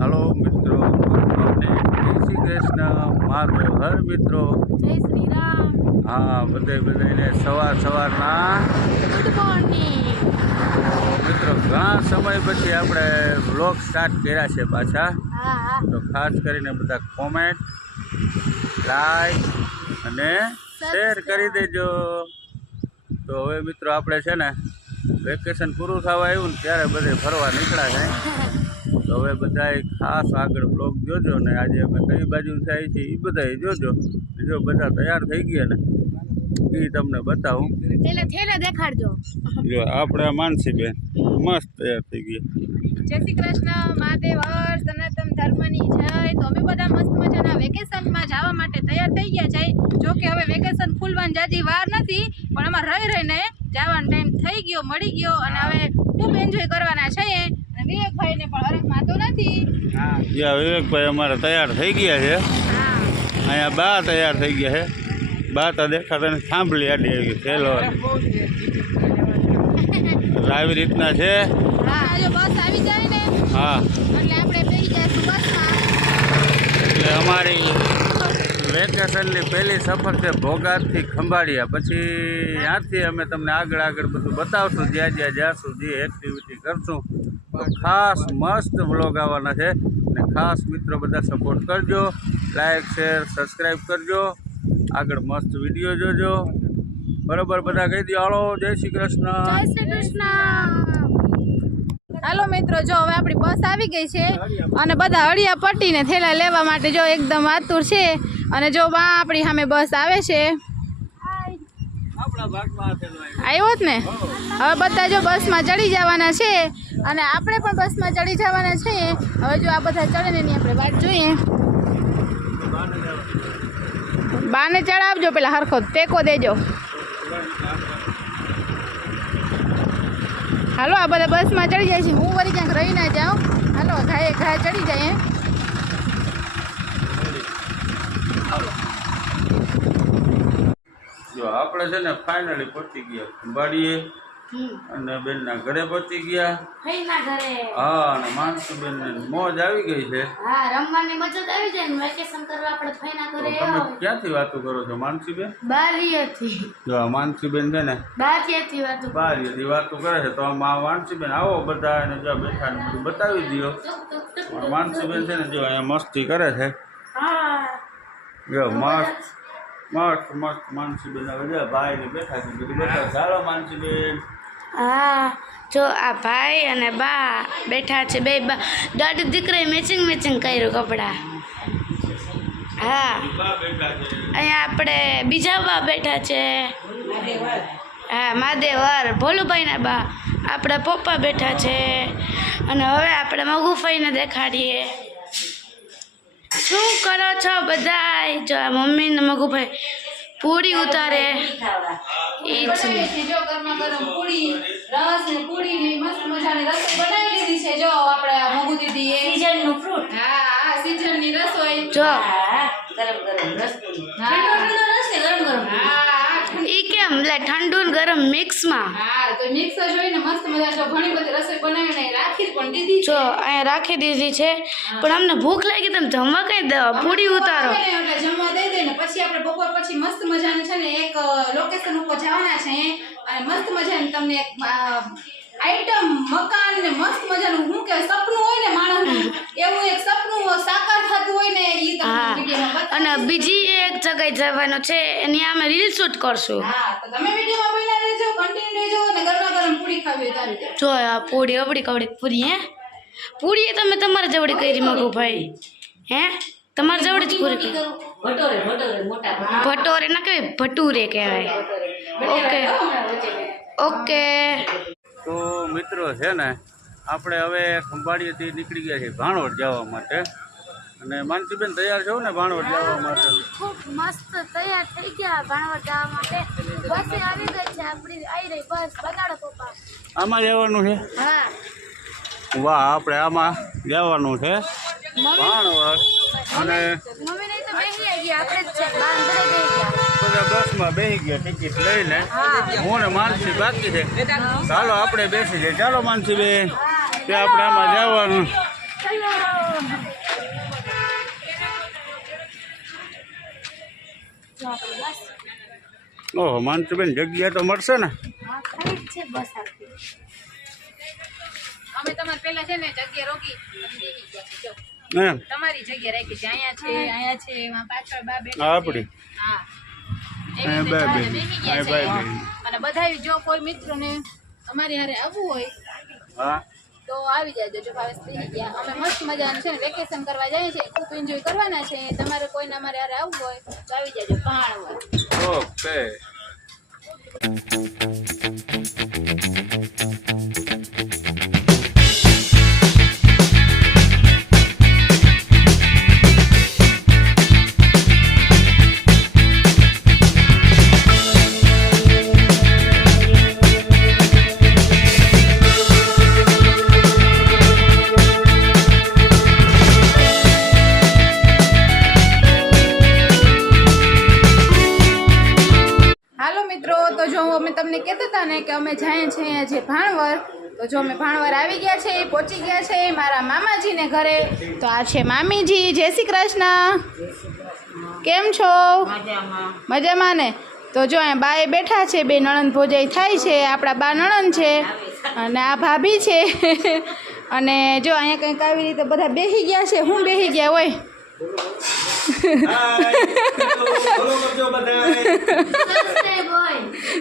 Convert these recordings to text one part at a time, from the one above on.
હાલો મિત્રો ગુડ શ્રી કૃષ્ણ. મારો હર મિત્રો. જય શ્રી રામ. હા બધે બધાને સવાર સવારના. મિત્રો ઘણા સમય પછી આપણે વ્લોગ સ્ટાર્ટ કર્યા છે પાછા. તો ખાસ કરીને બધા કોમેન્ટ લાઈક અને શેર કરી દેજો. તો હવે મિત્રો આપણે છે ને વેકેશન પૂરું થવા આવ્યું ને ત્યારે બધે ફરવા નીકળ્યા છે. તો હવે બધાય ખાસ આગળ બ્લોગ જોજો ને આજે અમે કઈ બાજુ થાય છે એ બધાય જોજો. જો બધા તૈયાર થઈ ગયા ને એ તમને બતાવું. દેખાડજો. જો આપણે માનસીબેન મસ્ત તૈયાર થઈ ગયા. જય શ્રી કૃષ્ણ મહાદેવ હર સનાતન ધર્મની જય. તો અમે બધા મસ્ત મજાના વેકેશનમાં જવા માટે તૈયાર થઈ ગયા છે. જો કે હવે વેકેશન ખુલવાની જાજી વાર નથી પણ અમારે રહી રહીને જવાનો ટાઈમ થઈ ગયો મળી ગયો અને હવે ખૂબ એન્જોય કરવાના છે વિવેકભાઈને પણ હરખ માતો નથી. જ્યાં વિવેકભાઈ અમારે તૈયાર થઈ ગયા છે. અહીંયા બા તૈયાર થઈ ગયા છે. બા તો દેખાતા સાંભળી આડી આવી થેલો આવી રીતના છે. હા જો બસ આવી જાય ને હા. એટલે આપણે બેસી જઈશું બસમાં. એટલે અમારી વેકેશનની પહેલી સફર છે ભોગાતથી ખંભાળિયા. પછી ત્યાંથી અમે તમને આગળ આગળ બધું બતાવશું. જ્યાં જ્યાં જાશું જે એક્ટિવિટી કરશું. તો ખાસ મસ્ત વ્લોગ આવવાના છે. અને ખાસ મિત્રો બધા સપોર્ટ કરજો. લાઈક શેર સબસ્ક્રાઈબ કરજો. આગળ મસ્ત વીડિયો જોજો. બરોબર બધા કહી દો હાલો જય શ્રી જય કૃષ્ણ શ્રી કૃષ્ણ. હાલો મિત્રો જો હવે આપણી બસ આવી ગઈ છે. અને બધા અળિયા પટ્ટીને થેલા લેવા માટે જો એકદમ આતુર છે. અને જો બા આપણી સામે બસ આવે છે. આવ્યો. જ ને? હવે બધા જો બસમાં ચડી જવાના છે. અને આપણે પણ બસમાં ચડી જવાના છીએ. હવે જો આ બધા ચડે ને એની આપણે વાત જોઈએ. બાને ચડાવજો પેલા હરખો, ટેકો દેજો. હાલો, આ બધા બસમાં ચડી જાય છે. હું વળી ક્યાંક રહી ના જાઉં. હાલો, ઘાએ ઘા ચડી જાય જો, આપણે છે ને ફાઇનલી પહોંચી ગયા. ખંભાળીએ અને બેનના ઘરે પહોંચી ગયા. હા અને માનસીબેન ને મોજ આવી ગઈ છે. હા રમવાની મજા આવી જાય ને વેકેશન કરવા આપણે ફઈના ઘરે તમે ક્યાંથી વાતો કરો છો માનસીબેન? બારી હતી જો માનસીબેન છે ને બારી હતી વાતો બારીથી વાતો કરે છે તો આમાં માનસીબેન આવો બધા અને જો બેઠા ને બધું બતાવી દો માનસીબેન છે ને જો અહીંયા મસ્તી કરે છે. જો મસ્ત મસ્ત મસ્ત માનસીબેન આવે છે. ભાઈ ને બેઠા છે બધું બતાવે ચાલો માનસીબેન. હા, જો આ ભાઈ અને બા બેઠા છે, બે બા દાદી દીકરાએ મેચિંગ મેચિંગ કર્યું કપડાં. હા. અહીંયા આપણે બીજા બા બેઠા છે. હા મહાદેવર ભોલુભાઈના બા. આપણા પપ્પા બેઠા છે. અને હવે આપણે મગુફાઈને દેખાડીએ. શું કરો છો બધાય? જો આ મમ્મીને મગુભાઈ પૂરી ઉતારે. એ જ જો ગરમા ગરમ પૂરી રસ ને પૂરી ને મસ્ત મજાની રસોઈ બનાવી લીધી છે. જો આપણે મગુ દીધી એ સીઝનનું ફ્રૂટ. હા આ સીઝનની રસોઈ. જો. ગરમ ગરમ રસ એટલે ઠંડુ ને ગરમ મિક્સમાં હા તો મિક્સ જ હોય ને મસ્ત મજા જો ઘણી બધી રસોઈ બનાવીને રાખી પણ દીધી જો અહીંયા રાખી દીધી છે. પણ અમને ભૂખ લાગી તમે જમવા કઈ દો પૂરી ઉતારો. એટલે જમવા દઈ દે ને પછી આપણે બપોર પછી મસ્ત મજાનું છે ને એક લોકેશન ઉપર જવાના છે. અને મસ્ત મજાનું તમને એક આઈટમ મકાન ને મસ્ત મજાનું કે સપનું હોય ને માણસનું એવું એક સપનું સાકાર થતું હોય ને ઈ તમને હા. અને બીજી એક જવાનો છે એની અમે રીલ શૂટ કરશું. હા તો તમે વિડીયોમાં બન્યા રહેજો કન્ટિન્યુ રહેજો અને ગરમા ગરમ પૂરી ખાવી. જો આ પૂરી અબડી કવડી પૂરી હે? પૂરી એ તમે તમારા જવડી કરી મગો ભાઈ હે? તમારા જવડી જ પૂરી કરી. ભટોરે ના કહેવાય ભટુરે કહેવાય. ઓકે. ઓકે. તો મિત્રો છે ને આપણે હવે ખંભાળીએથી નીકળી ગયા છીએ ભાણોડ જવા માટે. અને માનસીબેન તૈયાર છો ને ભાણવટ જવા માટે? ખૂબ મસ્ત તૈયાર થઈ ગયા ભાણવટ જવા માટે. બસ આવી ગઈ છે આપણી આવી રહી બસ. બગાડો પપ્પા. આમાં જવાનું છે? હા. વાહ આપણે આમાં જવાનું છે. ભાણવટ અને મમ્મી નહીં તો બેસી ગયા આપણે જ છે. બધા બેસી બસમાં બેસી ગયા ટિકિટ લઈને. હું. ને માનસી બાકી છે. ચાલો આપણે બેસી જઈએ. ચાલો માનસીબેન. તે આપણે આમાં જવાનું. ઓહો માનસીબેન જગ્યા તો મળશે ને? અમે તમારે પેલા છે ને જગ્યા રોકી તમારી જગ્યા રાખી છે અહીંયા છે અહીંયા છે એમાં પાછળ બા બેઠા આપણી હા. અને બધાય જો કોઈ મિત્રોને અમારી હારે આવવું હોય હા. તો આવી જાજો જો ભાવેશ થઈ ગયા. અમે મસ્ત મજાનું છે ને વેકેશન કરવા જઈએ છીએ ખૂબ એન્જોય કરવાના છે. તમારે કોઈને અમારે હારે આવવું હોય તો આવી જાજો હોય. ઓકે અમે તમને કહેતા હતા ને કે અમે જઈએ છીએ જે ભાણવર તો જો અમે ભાણવર આવી ગયા છે પહોંચી ગયા છે મારા મામાજીને ઘરે તો આ છે મામીજી જય શ્રી કૃષ્ણ કેમ છો મજામાં ને તો જો અહીંયા બાએ બેઠા છે બે નણંદ ભોજાઈ થાય છે આપણા બા નણંદ છે અને આ ભાભી છે અને જો અહીંયા કંઈક આવી રીતે બધા બેસી ગયા છે હું બેસી ગયા હોય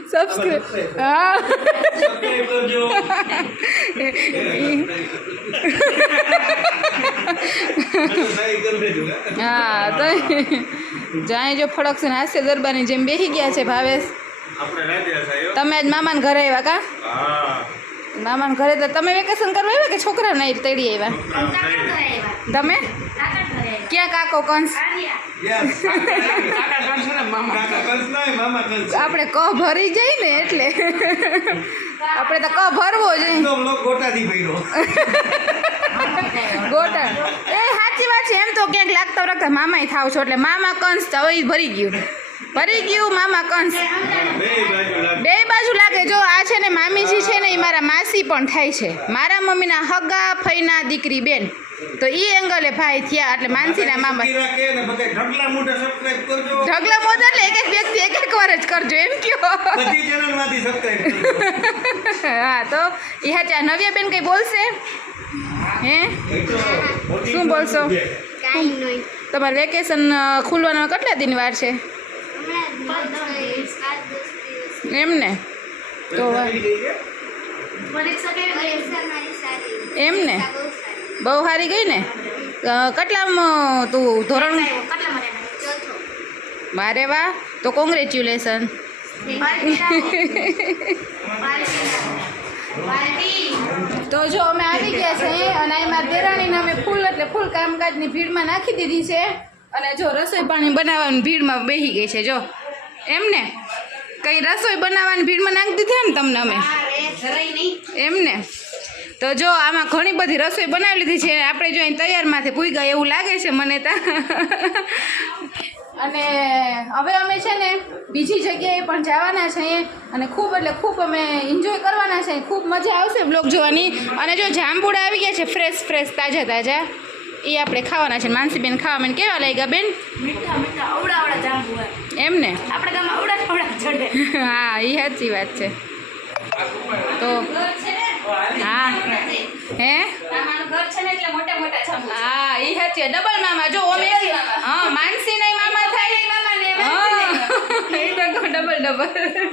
સબસ્ક્રાઇબ હા હા તો જાય જો ફડક છે ને હાસ્ય ગરબાની જેમ બેસી ગયા છે ભાવેશ. તમે જ મામાના ઘરે આવ્યા કા? મામાના ઘરે તો તમે વેકેશન કરવા આવ્યા કે છોકરા નહીં તેડી આવ્યા? તમે? ક્યાં કાકો કંસ? આપણે ક ભરી જાય ને એટલે. આપણે તો ક ભરવો જોઈએ ગોટા. એ સાચી વાત છે, એમ તો ક્યાંક લાગતા રાખતા મામાય થાવ છો એટલે મામા કંસ તો ભરી ગયું. ભરી ગયું મામા કંસ. બે બાજુ લાગે જો આ છે ને મામીજી છે ને એ મારા માસી પણ થાય છે. મારા મમ્મીના હગા ફઈના દીકરી બેન. તો ઈ એંગલે ભાઈ થયા એટલે માનસીના મામા ઢગલા મોદ એટલે એક એક વ્યક્તિ એક એક વાર જ કરજો એમ કયો. હા તો એ હાચા નવ્યા બેન કઈ બોલશે? હે? શું બોલશો? કાંઈ નહીં. તમારે વેકેશન ખુલવાના કેટલા દિન વાર છે? એમ ને? તો એમ ને? બહુ સારી ગઈ ને? કેટલામાં તું ધોરણ વારે વાહ તો કોંગ્રેચ્યુલેશન. તો જો અમે આવી ગયા છે અને એમાં દેરાણીને અમે ફૂલ એટલે ફૂલ કામકાજની ભીડમાં નાખી દીધી છે. અને જો રસોઈ પાણી બનાવવાની ભીડમાં બેસી ગઈ છે જો. એમ ને? કઈ રસોઈ બનાવવાની ભીડમાં નાખી દીધી ને તમને અમે? એમ ને તો જો આમાં ઘણી બધી રસોઈ બનાવી લીધી છે. આપણે જો અહીં તૈયારમાંથી પૂઈ ગયા એવું લાગે છે મને તા. અને હવે અમે છે ને બીજી જગ્યાએ પણ જવાના છીએ અને ખૂબ એટલે ખૂબ અમે એન્જોય કરવાના છે. ખૂબ મજા આવશે બ્લોગ જોવાની. અને જો જાંબુડા આવી ગયા છે ફ્રેશ ફ્રેશ તાજા તાજા. એ આપણે ખાવાના છે માનસીબેન ખાવા મને કેવા લાગ્યા બેન? એમ. ને હા એ સાચી વાત છે. તો હા. હે? હા એ સાચી ડબલ મામા જો ઓમે હા માનસી નહીં મામા થાય. Double double.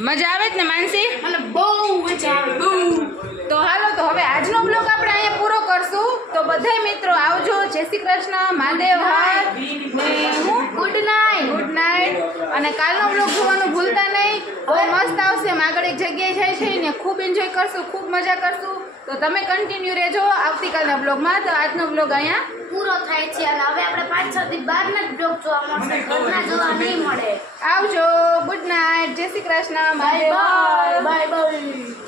મજા આવે જ ને માનસી? બહુ મજા આવે. બહુ. તો હાલો તો હવે આજનો બ્લોગ આપણે અહીંયા પૂરો કરશું. તો બધાય મિત્રો આવજો. જય શ્રી કૃષ્ણ મહાદેવ હું ગુડ નાઇટ. Good night. અને કાલનો બ્લોગ જોવાનું ભૂલતા નહીં. હવે મસ્ત આવશે. એમ આગળ એક જગ્યાએ જાય છે ને ખૂબ એન્જોય કરશું ખૂબ મજા કરશું. તો તમે કન્ટિન્યુ રહેજો આવતીકાલના બ્લોગમાં તો આજનો બ્લોગ અહીંયા પૂરો થાય છે. અને હવે આપણે પાંચ છ દિવસ બહારના જ બ્લોગ જોવા મળશે. ઘરના જોવા નહીં મળે. આવજો. Good night. જય Shri Krishna. Bye bye bye bye